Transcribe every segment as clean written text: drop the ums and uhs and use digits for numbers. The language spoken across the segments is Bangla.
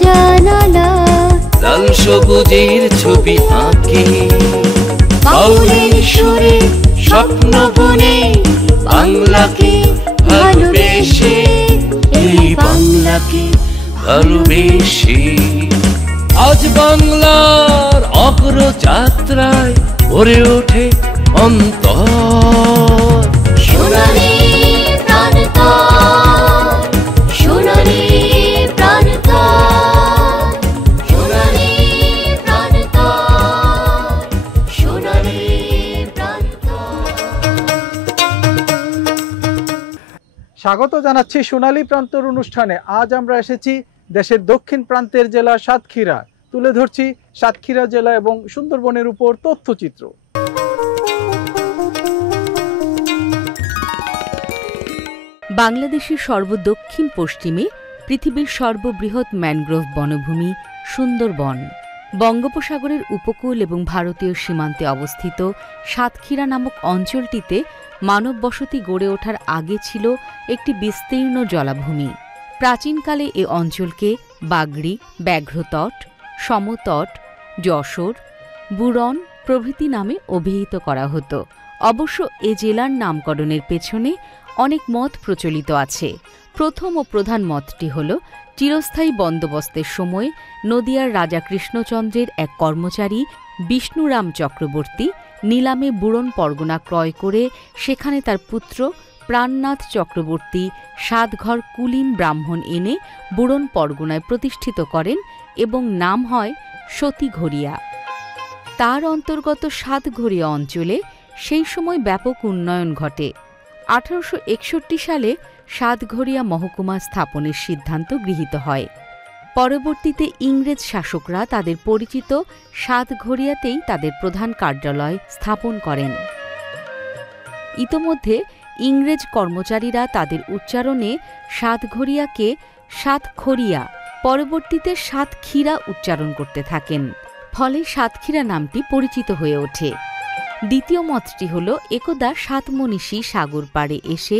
জানালা, লাল সবুজের ছবি আঁকে, বাউলের সুরে স্বপ্ন বুনে, বাংলাকে ভালোবেসে, এই বাংলাকে ভালোবেসে। আজ বাংলার অগ্রযাত্রায় ভরে ওঠে অন্তর, সোনালী প্রান্তর, সোনালী প্রান্তর, সোনালী প্রান্তর, সোনালী প্রান্তর। স্বাগত জানাচ্ছি সোনালী প্রান্তর অনুষ্ঠানে। আজ আমরা এসেছি দেশের দক্ষিণ প্রান্তের জেলা সাতক্ষীরা। তুলে ধরছি সাতক্ষীরা জেলা এবং সুন্দরবনের উপর তথ্যচিত্র। বাংলাদেশের সর্বদক্ষিণ পশ্চিমে পৃথিবীর সর্ববৃহৎ ম্যানগ্রোভ বনভূমি সুন্দরবন। বঙ্গোপসাগরের উপকূল এবং ভারতীয় সীমান্তে অবস্থিত সাতক্ষীরা নামক অঞ্চলটিতে মানব বসতি গড়ে ওঠার আগে ছিল একটি বিস্তীর্ণ জলাভূমি। প্রাচীনকালে এ অঞ্চলকে বাগড়ি, ব্যাঘ্রতট, সমতট, যশোর, বুরন প্রভৃতি নামে অভিহিত করা হতো। অবশ্য এ জেলার নামকরণের পেছনে অনেক মত প্রচলিত আছে। প্রথম ও প্রধান মতটি হল চিরস্থায়ী বন্দোবস্তের সময় নদিয়ার রাজা কৃষ্ণচন্দ্রের এক কর্মচারী বিষ্ণুরাম চক্রবর্তী নিলামে বুরন পরগনা ক্রয় করে সেখানে তার পুত্র প্রাণনাথ চক্রবর্তী 7 ঘর কুলীন ব্রাহ্মণ এনে বুরন পরগনায় প্রতিষ্ঠিত করেন এবং নাম হয় সতীঘরিয়া। তার অন্তর্গত 7 ঘরিয়া অঞ্চলে সেই সময় ব্যাপক উন্নয়ন ঘটে। 1861 সালে 7 ঘরিয়া মহকুমা স্থাপনের সিদ্ধান্ত গৃহীত হয়। পরবর্তীতে ইংরেজ শাসকরা তাদের পরিচিত 7 ঘরিয়াতেই তাদের প্রধান কার্যালয় স্থাপন করেন। ইতোমধ্যে ইংরেজ কর্মচারীরা তাদের উচ্চারণে 7 ঘরিয়াকে 7 খরিয়া, পরবর্তীতে 7 ক্ষীরা উচ্চারণ করতে থাকেন। ফলে সাতক্ষীরা নামটি পরিচিত হয়ে ওঠে। দ্বিতীয় মতটি হল একদা 7 মনীষী সাগর পাড়ে এসে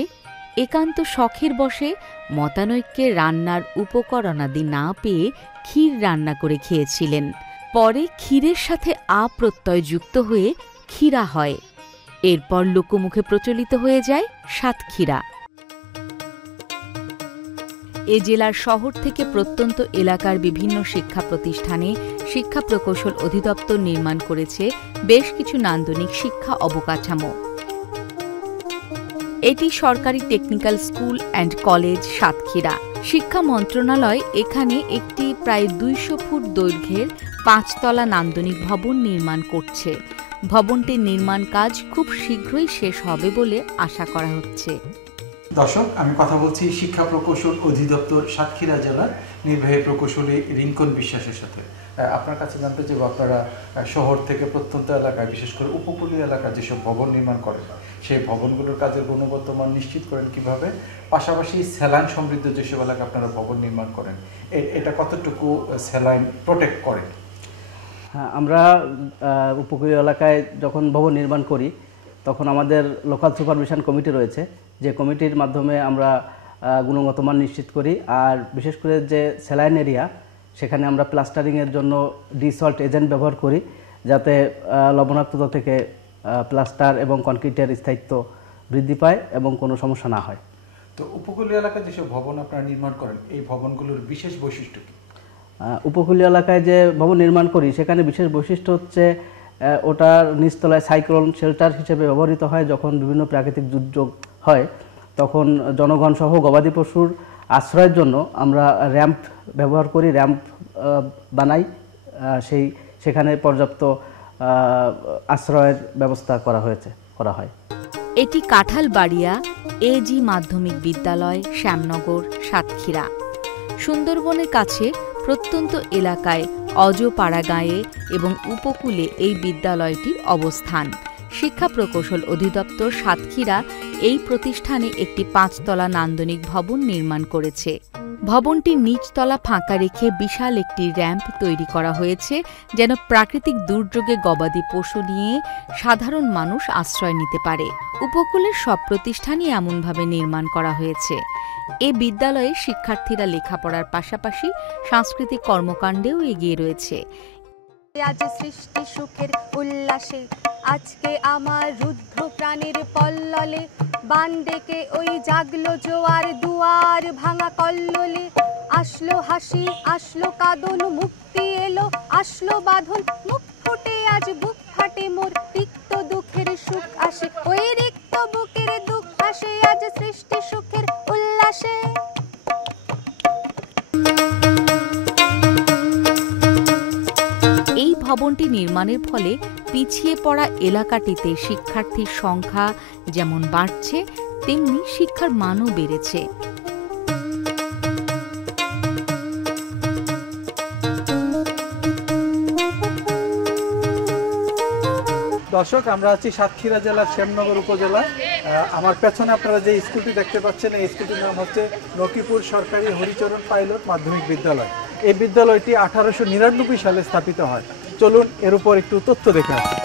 একান্ত শখের বশে মতানৈক্যে রান্নার উপকরণাদি না পেয়ে ক্ষীর রান্না করে খেয়েছিলেন। পরে ক্ষীরের সাথে আ প্রত্যয় যুক্ত হয়ে ক্ষীরা হয়। এরপর লোকমুখে প্রচলিত হয়ে যায় সাতক্ষীরা। এ জেলার শহর থেকে প্রত্যন্ত এলাকার বিভিন্ন শিক্ষা প্রতিষ্ঠানে শিক্ষা প্রকৌশল অধিদপ্তর নির্মাণ করেছে বেশ কিছু নান্দনিক শিক্ষা অবকাঠামো। এটি সরকারি technical school and college Satkhira. শিক্ষা মন্ত্রণালয় এখানে একটি প্রায় 200 ফুট দৈর্ঘ্যের 5 তলা নান্দনিক ভবন নির্মাণ করছে। ভবনটির নির্মাণ কাজ খুব শীঘ্রই শেষ হবে বলে আশা করা হচ্ছে। দর্শক, আমি কথা বলছি শিক্ষা প্রকৌশল অধিদপ্তর সাতক্ষীরা জেলার নির্বাহী প্রকৌশলী রিঙ্কন বিশ্বাসের সাথে। আপনার কাছে জানতে চাইব, আপনারা শহর থেকে প্রত্যন্ত এলাকায়, বিশেষ করে উপকূলীয় এলাকায় যেসব ভবন নির্মাণ করেন, সেই ভবনগুলোর কাজের গুণগত মান নিশ্চিত করেন কিভাবে? পাশাপাশি স্যালাইন সমৃদ্ধ যেসব এলাকায় আপনারা ভবন নির্মাণ করেন, এটা কতটুকু স্যালাইন প্রোটেক্ট করে? হ্যাঁ, আমরা উপকূলীয় এলাকায় যখন ভবন নির্মাণ করি তখন আমাদের লোকাল সুপারভিশন কমিটি রয়েছে, যে কমিটির মাধ্যমে আমরা গুণগত মান নিশ্চিত করি। আর বিশেষ করে যে স্যালাইন এরিয়া, সেখানে আমরা প্লাস্টারিংয়ের জন্য ডিসল্ট এজেন্ট ব্যবহার করি, যাতে লবণাক্ততা থেকে প্লাস্টার এবং কনক্রিটের স্থায়িত্ব বৃদ্ধি পায় এবং কোনো সমস্যা না হয়। তো উপকূলীয় এলাকায় যেসব ভবন আপনারা নির্মাণ করেন, এই ভবনগুলোর বিশেষ বৈশিষ্ট্য কী? উপকূলীয় এলাকায় যে ভবন নির্মাণ করি সেখানে বিশেষ বৈশিষ্ট্য হচ্ছে ওটার নিচতলায় সাইক্লোন শেল্টার হিসেবে ব্যবহৃত হয়। যখন বিভিন্ন প্রাকৃতিক দুর্যোগ হয় তখন জনগণ সহ গবাদি পশুর আশ্রয়ের জন্য আমরা র্যাম্প ব্যবহার করি, র্যাম্প বানাই, সেখানে পর্যাপ্ত আশ্রয়ের ব্যবস্থা করা হয়। এটি কাঁঠালবাড়িয়া এজি মাধ্যমিক বিদ্যালয়, শ্যামনগর, সাতক্ষীরা। সুন্দরবনের কাছে প্রত্যন্ত এলাকায় অজপাড়া গাঁয়ে এবং উপকূলে এই বিদ্যালয়টির অবস্থান। শিক্ষা প্রকৌশল অধিদপ্তর সাতক্ষীরা এই প্রতিষ্ঠানে একটি 5 তলা নান্দনিক ভবন নির্মাণ করেছে। ভবনটির নিচতলা ফাঁকা রেখে বিশাল একটি র্যাম্প তৈরি করা হয়েছে, যেন প্রাকৃতিক দুর্যোগে গবাদি পশু নিয়ে সাধারণ মানুষ আশ্রয় নিতে পারে। উপকূলের সব প্রতিষ্ঠানই এমনভাবে নির্মাণ করা হয়েছে। এ বিদ্যালয়ে শিক্ষার্থীরা লেখাপড়ার পাশাপাশি সাংস্কৃতিক কর্মকাণ্ডেও এগিয়ে রয়েছে। আজ সৃষ্টি সুখের উল্লাসে, আজকে আমার রুদ্ধ প্রাণের পল্ললে, বান ডেকে ওই জাগলো জোয়ার, দুয়ার ভাঙা কল্লোলে। আসলো হাসি, আসলো কাঁদন, মুক্তি এলো, আসলো বাঁধন, মুখ ফুটে আজ বুক ফাটে মোর, তিক্ত দুঃখের সুখ আসে, ওই রিক্ত বুকের দুঃখ আসে, আজ সৃষ্টি সুখের উল্লাসে। এই ভবনটি নির্মাণের ফলে পিছিয়ে পড়া এলাকাটিতে শিক্ষার্থীর সংখ্যা যেমন বাড়ছে, তেমনি শিক্ষার মানও বেড়েছে। দর্শক, আমরা আছি সাতক্ষীরা জেলার শ্যামনগর উপজেলায়। আমার পেছনে আপনারা যে স্কুলটি দেখতে পাচ্ছেন, এই স্কুলটির নাম হচ্ছে নকিপুর সরকারি হরিচরণ পাইলট মাধ্যমিক বিদ্যালয়। এই বিদ্যালয়টি 1899 সালে স্থাপিত হয়। চলুন এর উপর একটু তথ্য দেখে আসি।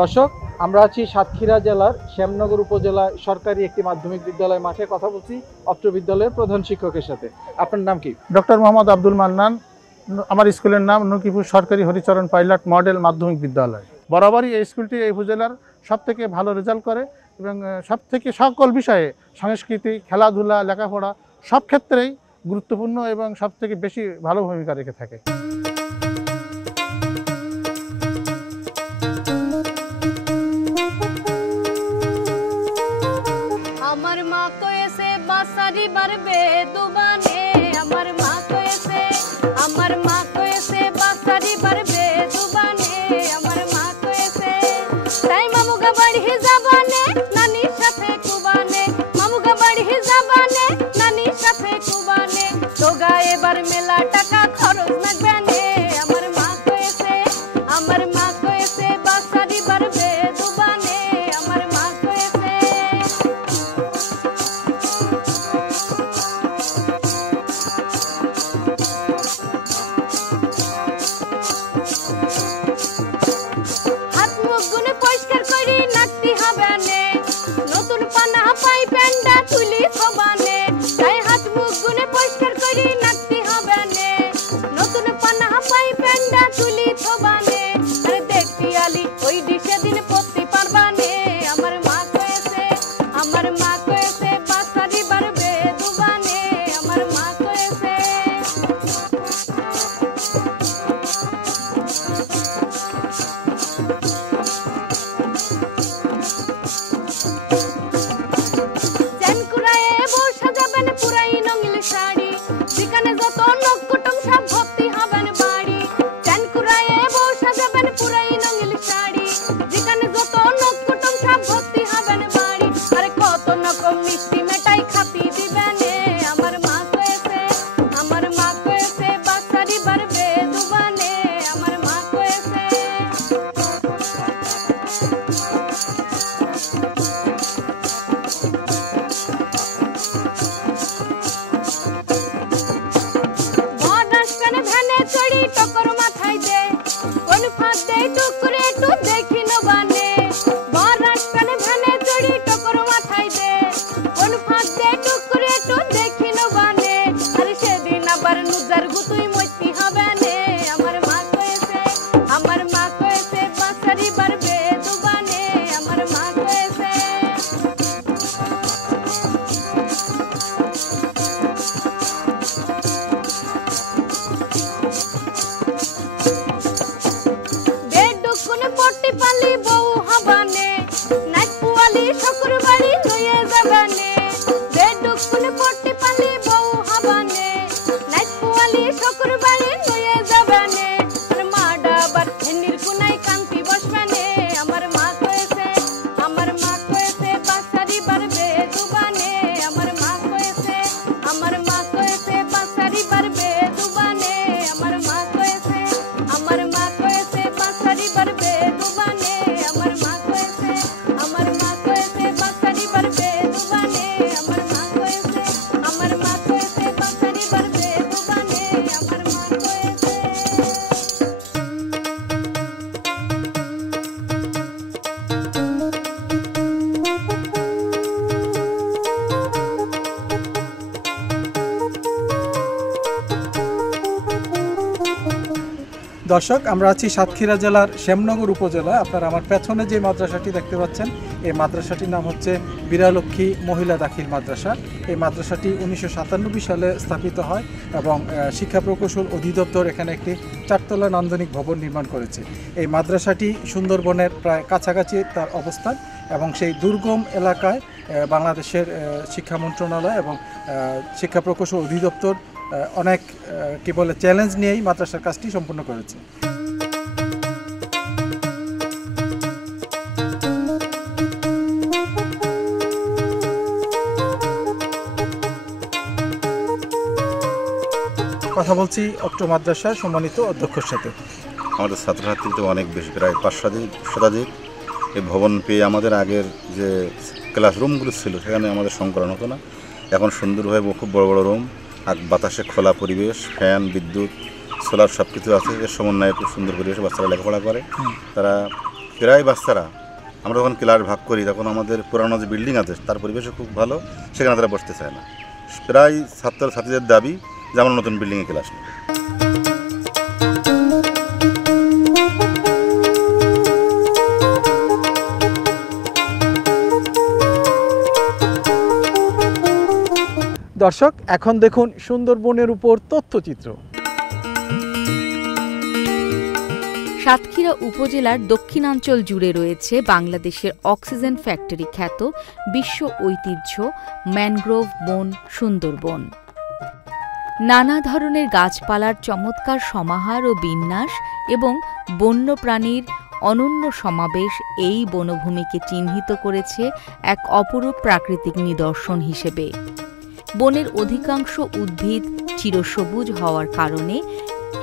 দর্শক, আমরা আছি সাতক্ষীরা জেলার শ্যামনগর উপজেলায় সরকারি একটি মাধ্যমিক বিদ্যালয় মাঠে। কথা বলছি অত্র বিদ্যালয়ের প্রধান শিক্ষকের সাথে। আপনার নাম কি? ডক্টর মোহাম্মদ আব্দুল মান্নান। আমার স্কুলের নাম নকিপুর সরকারি হরিচরণ পাইলট মডেল মাধ্যমিক বিদ্যালয়। বরাবরই এই স্কুলটি এই উপজেলার সবথেকে ভালো রেজাল্ট করে এবং সবথেকে সকল বিষয়ে সংস্কৃতি, খেলাধুলা, লেখাপড়া সব ক্ষেত্রেই গুরুত্বপূর্ণ এবং সবথেকে বেশি ভালো ভূমিকা রেখে থাকে। আমার মা কয়েছে বাসারি বারবে দুবানে, আমার মা কয়েছে, আমার মা কয়েছে বাসারি বারবে দুবানে, আমার মা কয়েছে তাই মামুগা বাড়ি যাবানে, নানির সাথে কুবানে, মামুগা বাড়ি যাবানে, নানির সাথে কুবানে, তোগা এবার মেলা টাকা খরচ লাগবে নে, আমার মা কয়েছে, আমার মা কয়েছে বাসারি বারবে দুবানে, আমার মা কয়েছে। হাত মুখ গুনে পরিষ্কার করি নাকতি হবে নে, নতুন পানা পাই প্যান্ডা তুলি সবানে, তাই হাত মুখ গুনে পরিষ্কার করি নাকতি হবে নে, নতুন পানা পাই প্যান্ডা তুলি সবানে, আরে দেখতি আলি ওই ডিশে দিন পড়তে পারবানে, আমার মা কয়েছে, আমার মা কয়েছে বাসারি বারবে দুবানে, আমার মা কয়েছে। চ্যানকুড়ায় বউ সাজাবেন পুরাই নঙিল শাড়ি, যেখানে যত নখ কুটুম সব ভর্তি হবেন বাড়ি, চ্যানকুড়ায় বউ সাজাবেন পুরাই নঙিল শাড়ি, যেখানে যত নখ কুটুম সব ভর্তি হবেন বাড়ি, আরে কত রকম মিষ্টি মেটাই খাতি দিবেন, আমার মা কয়েছে, আমার মা কয়েছে বাসারি বারবে দুবানে, আমার মা কয়েছে। বড়াসকানে ভ্যানে চড়ি টকর মাথায় দে, কোন ফাঁক দে টুকুরে একটু দেখি নবানে, বড়াসকানে ভ্যানে চড়ি টকর মাথায় দে, কোন ফাঁক দে টুকুরে একটু দেখি নবানে, আরে সেদিন আবার নুজার গুতুই মইতি হবে নে, আমার মা কয়েছে, আমার মা কয়েছে বাসারি বারবে দুবানে, আমার মা কয়েছে। বেডুকুনে পট্টি পালি বউ হবানে, নাইট পুয়ালি শুক্রবাড়ি লইয়ে যাবানে, বেড দর্শক, আমরা আছি সাতক্ষীরা জেলার শ্যামনগর উপজেলা। আপনারা আমার পেছনে যে মাদ্রাসাটি দেখতে পাচ্ছেন, এই মাদ্রাসাটির নাম হচ্ছে বীরালক্ষ্মী মহিলা দাখিল মাদ্রাসা। এই মাদ্রাসাটি 1997 সালে স্থাপিত হয় এবং শিক্ষা প্রকৌশল অধিদপ্তর এখানে একটি 4তলা নান্দনিক ভবন নির্মাণ করেছে। এই মাদ্রাসাটি সুন্দরবনের প্রায় কাছাকাছি তার অবস্থান এবং সেই দুর্গম এলাকায় বাংলাদেশের শিক্ষা মন্ত্রণালয় এবং শিক্ষা প্রকৌশল অধিদপ্তর অনেক চ্যালেঞ্জ নিয়েই মাদ্রাসার কাজটি সম্পূর্ণ করেছে। কথা বলছি অক্টো মাদ্রাসার সম্মানিত অধ্যক্ষের সাথে। আমাদের ছাত্রছাত্রী তো অনেক বেশি, প্রায় 5 শতাধিক। এই ভবন পেয়ে আমাদের আগের যে ক্লাসরুমগুলো ছিল সেখানে আমাদের সংকলন হতো না। এখন সুন্দরভাবে খুব বড় বড় রুম, আর বাতাসে খোলা পরিবেশ, ফ্যান, বিদ্যুৎ, সোলার সব কিছু আছে। এর সমন্বয়ে খুব সুন্দর পরিবেশে বাচ্চারা লেখাপড়া করে। তারা প্রায় বাচ্চারা, আমরা যখন ক্লাস ভাগ করি তখন আমাদের পুরানো যে বিল্ডিং আছে তার পরিবেশও খুব ভালো, সেখানে তারা বসতে চায় না। প্রায় ছাত্রছাত্রীদের দাবি যে আমরা নতুন বিল্ডিংয়ে ক্লাস নেব। দর্শক, এখন দেখুন সুন্দরবনের উপর তথ্যচিত্র। সাতক্ষীরা উপজেলার দক্ষিণাঞ্চল জুড়ে রয়েছে বাংলাদেশের অক্সিজেন ফ্যাক্টরি খ্যাত বিশ্ব ঐতিহ্য ম্যানগ্রোভ বন সুন্দরবন। নানা ধরনের গাছপালার চমৎকার সমাহার ও বিন্যাস এবং বন্যপ্রাণীর অনন্য সমাবেশ এই বনভূমিকে চিহ্নিত করেছে এক অপরূপ প্রাকৃতিক নিদর্শন হিসেবে। বনের অধিকাংশ উদ্ভিদ চিরসবুজ হওয়ার কারণে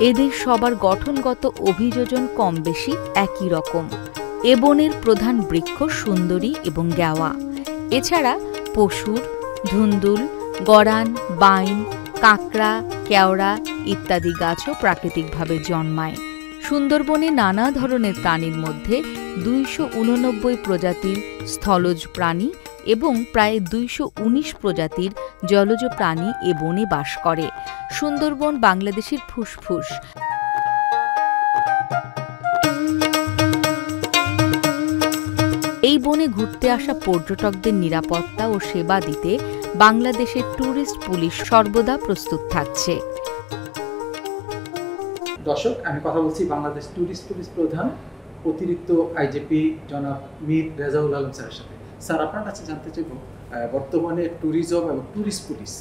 এদের সবার গঠনগত অভিযোজন কম বেশি একই রকম। এ বনের প্রধান বৃক্ষ সুন্দরী এবং গেওয়া। এছাড়া পশুর, ধুন্দুল, গরান, বাইন, কাঁকড়া, কেওড়া ইত্যাদি গাছও প্রাকৃতিকভাবে জন্মায়। সুন্দরবনে নানা ধরনের প্রাণীর মধ্যে 289 প্রজাতির স্থলজ প্রাণী এবং প্রায় 219 প্রজাতির জলজ প্রাণী এ বনে বাস করে। সুন্দরবন বাংলাদেশের ফুসফুস। এই বনে ঘুরতে আসা পর্যটকদের নিরাপত্তা ও সেবা দিতে বাংলাদেশের ট্যুরিস্ট পুলিশ সর্বদা প্রস্তুত থাকছে। দর্শক, আমি কথা বলছি বাংলাদেশ ট্যুরিস্ট পুলিশ প্রধান অতিরিক্ত আইজিপি জনাব মীর রেজাউল আলম স্যারের সাথে। স্যার, আপনার কাছে জানতে চাইব, বর্তমানে ট্যুরিজম এবং ট্যুরিস্ট পুলিশ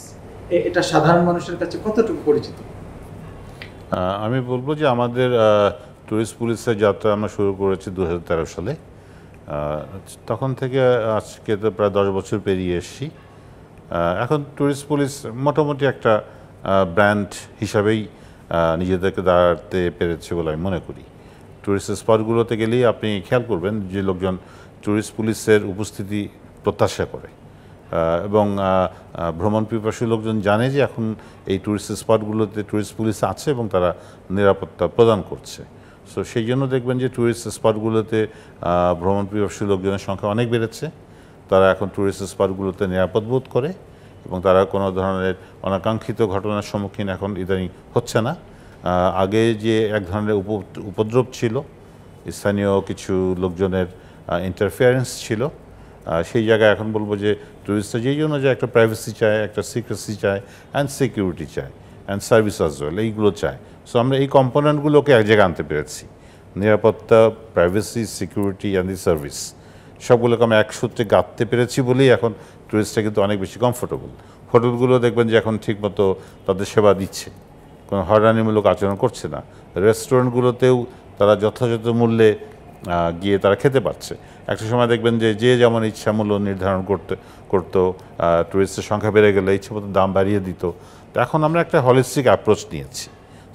এটা সাধারণ মানুষের কাছে কতটুকু পরিচিত? আমি বলবো যে আমাদের ট্যুরিস্ট পুলিশের যাত্রা আমরা শুরু করেছি 2013 সালে। তখন থেকে আজকে তো প্রায় 10 বছর পেরিয়ে এসেছি। এখন ট্যুরিস্ট পুলিশ মোটামুটি একটা ব্র্যান্ড হিসাবেই নিজেদেরকে দাঁড়াতে পেরেছে বলে আমি মনে করি। ট্যুরিস্ট স্পটগুলোতে গেলেই আপনি খেয়াল করবেন যে লোকজন ট্যুরিস্ট পুলিশের উপস্থিতি প্রত্যাশা করে এবং ভ্রমণ পিপাসী লোকজন জানে যে এখন এই ট্যুরিস্ট স্পটগুলোতে ট্যুরিস্ট পুলিশ আছে এবং তারা নিরাপত্তা প্রদান করছে। সো সেই জন্য দেখবেন যে ট্যুরিস্ট স্পটগুলোতে ভ্রমণ পিপাসী লোকজনের সংখ্যা অনেক বেড়েছে। তারা এখন ট্যুরিস্ট স্পটগুলোতে নিরাপদ বোধ করে এবং তারা কোনো ধরনের অনাকাঙ্ক্ষিত ঘটনার সম্মুখীন এখন ইদানিং হচ্ছে না। আগে যে এক ধরনের উপদ্রব ছিল, স্থানীয় কিছু লোকজনের ইন্টারফিয়ারেন্স ছিল, সেই জায়গায় এখন বলবো যে টুরিস্টরা যেই জন্য যে একটা প্রাইভেসি চায়, একটা সিক্রেসি চায়, অ্যান্ড সিকিউরিটি চায়, অ্যান্ড সার্ভিস অ্যাজ ওয়েল, এইগুলো চায়। সো আমরা এই কম্পোনেন্টগুলোকে এক জায়গায় আনতে পেরেছি। নিরাপত্তা, privacy, security and the service সবগুলোকে আমরা এক সূত্রে গাঁথতে পেরেছি বলেই এখন টুরিস্টরা কিন্তু অনেক বেশি কমফোর্টেবল। হোটেলগুলো দেখবেন যে এখন ঠিকমতো তাদের সেবা দিচ্ছে, কোনো হয়রানিমূলক আচরণ করছে না। রেস্টুরেন্টগুলোতেও তারা যথাযথ মূল্যে গিয়ে তারা খেতে পারছে। একটা সময় দেখবেন যে যে যেমন ইচ্ছা মূল্য নির্ধারণ করতো, টুরিস্টের সংখ্যা বেড়ে গেলে ইচ্ছে মতো দাম বাড়িয়ে দিত। তো এখন আমরা একটা হলিস্টিক অ্যাপ্রোচ নিয়েছি।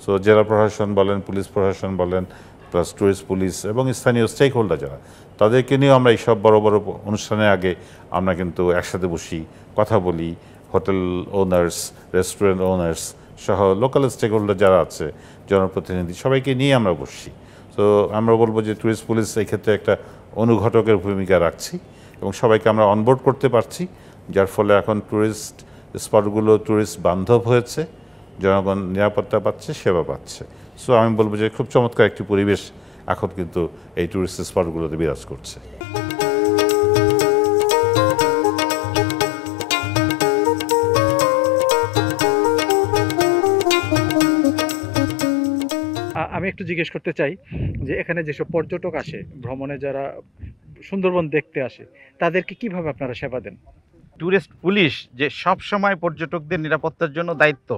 সো জেলা প্রশাসন বলেন, পুলিশ প্রশাসন বলেন, প্লাস টুরিস্ট পুলিশ এবং স্থানীয় স্টেক হোল্ডার যারা, তাদেরকে নিয়েও আমরা এইসব বড় বড় অনুষ্ঠানের আগে আমরা কিন্তু একসাথে বসি, কথা বলি। হোটেল ওনার্স, রেস্টুরেন্ট ওনার্স সহ লোকাল স্টেক হোল্ডার যারা আছে, জনপ্রতিনিধি, সবাইকে নিয়ে আমরা বসছি। তো আমরা বলবো যে টুরিস্ট পুলিশ এই ক্ষেত্রে একটা অনুঘটকের ভূমিকা রাখছি এবং সবাইকে আমরা অনবোর্ড করতে পারছি, যার ফলে এখন টুরিস্ট স্পটগুলো টুরিস্ট বান্ধব হয়েছে, জনগণ নিরাপত্তা পাচ্ছে, সেবা পাচ্ছে। সো আমি বলবো যে খুব চমৎকার একটি পরিবেশ এখন কিন্তু এই টুরিস্ট স্পটগুলোতে বিরাজ করছে। আমি একটু জিজ্ঞেস করতে চাই যে এখানে যেসব পর্যটক আসে ভ্রমণে, যারা সুন্দরবন দেখতে আসে, তাদেরকে কিভাবে আপনারা সেবা দেন? ট্যুরিস্ট পুলিশ যে সব সময় পর্যটকদের নিরাপত্তার জন্য দায়িত্ব,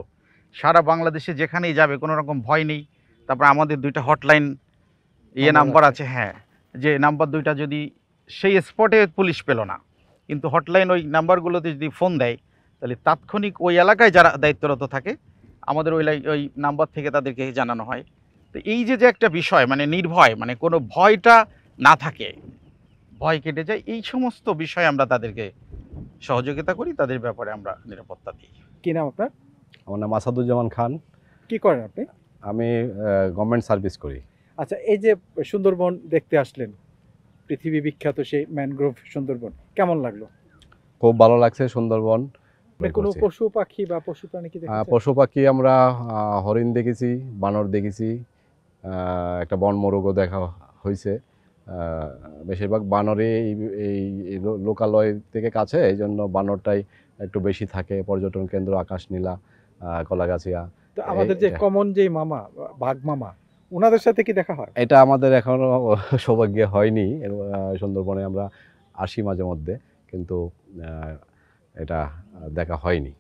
সারা বাংলাদেশে যেখানেই যাবে কোনো রকম ভয় নেই। তারপর আমাদের 2টা হটলাইন নাম্বার আছে, হ্যাঁ, যে নাম্বার 2টা যদি সেই স্পটে পুলিশ পেল না, কিন্তু হটলাইন ওই নাম্বারগুলোতে যদি ফোন দেয়, তাহলে তাৎক্ষণিক ওই এলাকায় যারা দায়িত্বরত থাকে আমাদের ওই নাম্বার থেকে তাদেরকে জানানো হয়। তো এই যে একটা বিষয়, মানে নির্ভয়, মানে কোনো ভয়টা না থাকে, ভয় কেটে যায়, এই সমস্ত বিষয় আমরা তাদেরকে সহযোগিতা করি, তাদের ব্যাপারে আমরা নিরাপত্তা দিই। কি নাম আপনার? আমার নাম আসাদুজ্জামান খান। কি করেন আপনি? আমি গভর্নমেন্ট সার্ভিস করি। আচ্ছা, এই যে সুন্দরবন দেখতে আসলেন, পৃথিবী বিখ্যাত সেই ম্যানগ্রোভ সুন্দরবন, কেমন লাগলো? খুব ভালো লাগছে সুন্দরবন। কোনো পশু পাখি বা পশু প্রাণী কি দেখেছেন? পশু পাখি আমরা হরিণ দেখেছি, বানর দেখেছি, একটা বন মোরগও দেখা হয়েছে। বেশিরভাগ বানরে এই লোকালয় থেকে কাছে, এই জন্য বানরটাই একটু বেশি থাকে। পর্যটন কেন্দ্র আকাশনীলা, কলাগাছিয়া। তো আমাদের যে কমন যে মামা, বাঘ মামা, ওনাদের সাথে কি দেখা হয়? এটা আমাদের এখনো সৌভাগ্য হয়নি। সুন্দরবনে আমরা আসি মাঝে মধ্যে, কিন্তু এটা দেখা হয়নি।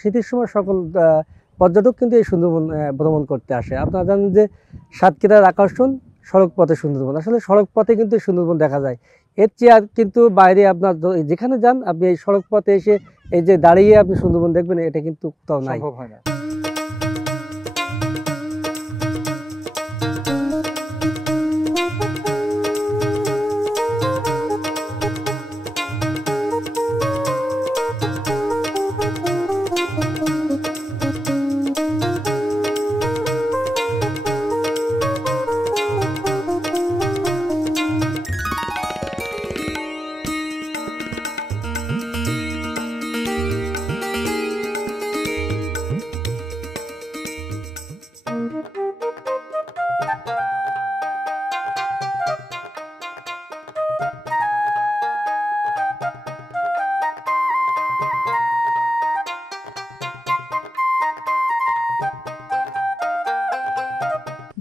শীতের সময় সকল পর্যটক কিন্তু এই সুন্দরবন ভ্রমণ করতে আসে। আপনারা জানেন যে সাতক্ষীরার আকর্ষণ সড়ক পথে সুন্দরবন। আসলে সড়ক পথে কিন্তু সুন্দরবন দেখা যায়। এর চেয়ে আর কিন্তু বাইরে আপনার যেখানে যান, আপনি এই সড়ক পথে এসে এই যে দাঁড়িয়ে আপনি সুন্দরবন দেখবেন, এটা কিন্তু কোথাও নাই, সম্ভব হয় না।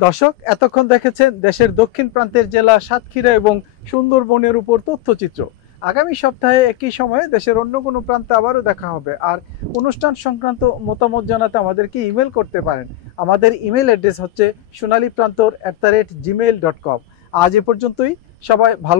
দর্শক, এতক্ষণ দেখেছেন দেশের দক্ষিণ প্রান্তের জেলা সাতক্ষীরা এবং সুন্দরবনের উপর তথ্যচিত্র। আগামী সপ্তাহে একই সময়ে দেশের অন্য কোনো প্রান্তে আবারও দেখা হবে। আর অনুষ্ঠান সংক্রান্ত মতামত জানাতে আমাদেরকে ইমেল করতে পারেন। আমাদের ইমেল অ্যাড্রেস হচ্ছে sonaliprantор@gmail.com। আজ এ পর্যন্তই। সবাই ভালো